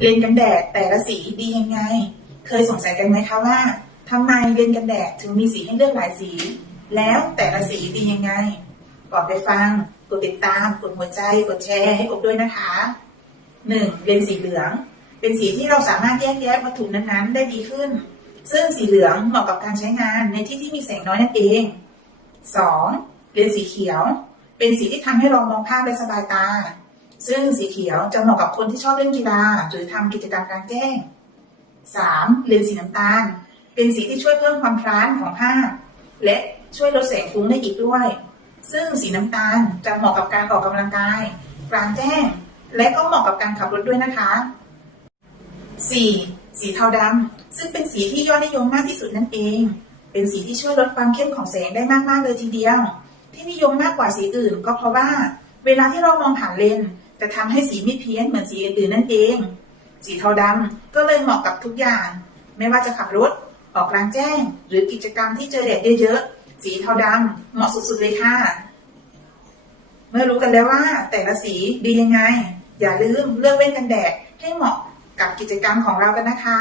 เลนกันแดดแต่ละสีดียังไง เคยสงสัยกันไหมคะว่าทำไมเลนกันแดดถึงมีสีให้เลือกหลายสี แล้วแต่ละสีดียังไงก่อนไปฟังกดติดตามกดหัวใจกดแชร์ให้กบด้วยนะคะ 1. เลนส์สีเหลือง เป็นสีที่เราสามารถแยกแยะวัตถุนั้นๆ ได้ดีขึ้น ซึ่งสีเหลืองเหมาะกับการใช้งานในที่ที่มีแสงน้อยนั่นเอง 2. เลนส์สีเขียว เป็นสีที่ทำให้เรามองภาพได้สบายตา ซึ่งสีเขียวจะเหมาะกับคนที่ชอบเล่นกีฬา หรือทำกิจกรรมกลางแจ้ง 3. เลนส์สีน้ำตาล เป็นสีที่ช่วยเพิ่มความพร้านของภาพ และช่วยลดแสงฟุ้งได้อีกด้วย ซึ่งสีน้ำตาลจะเหมาะกับการออกกำลังกาย กลางแจ้ง และก็เหมาะกับการขับรถด้วยนะคะ 4. สีเทาดำซึ่งเป็นสีที่ยอดนิยมมากที่สุดนั่นเอง เป็นสีที่ช่วยลดความเข้มของแสงได้มากๆเลยทีเดียว ที่นิยมมากกว่าสีอื่น ก็เพราะว่า เวลาที่เรามองผ่านเลนส์ จะทำให้สีไม่เพี้ยนเหมือนสีอื่นๆนั่นเอง สีเทาดำก็เลยเหมาะกับทุกอย่าง ไม่ว่าจะขับรถ ออกกลางแจ้ง หรือกิจกรรมที่เจอแดดเยอะๆ สีเทาดำเหมาะสุดๆเลยค่ะ เมื่อรู้กันแล้วว่า แต่ละสีดียังไง อย่าลืมเลือกเว้นกันแดดให้เหมาะกับกิจกรรมของเรากันนะคะ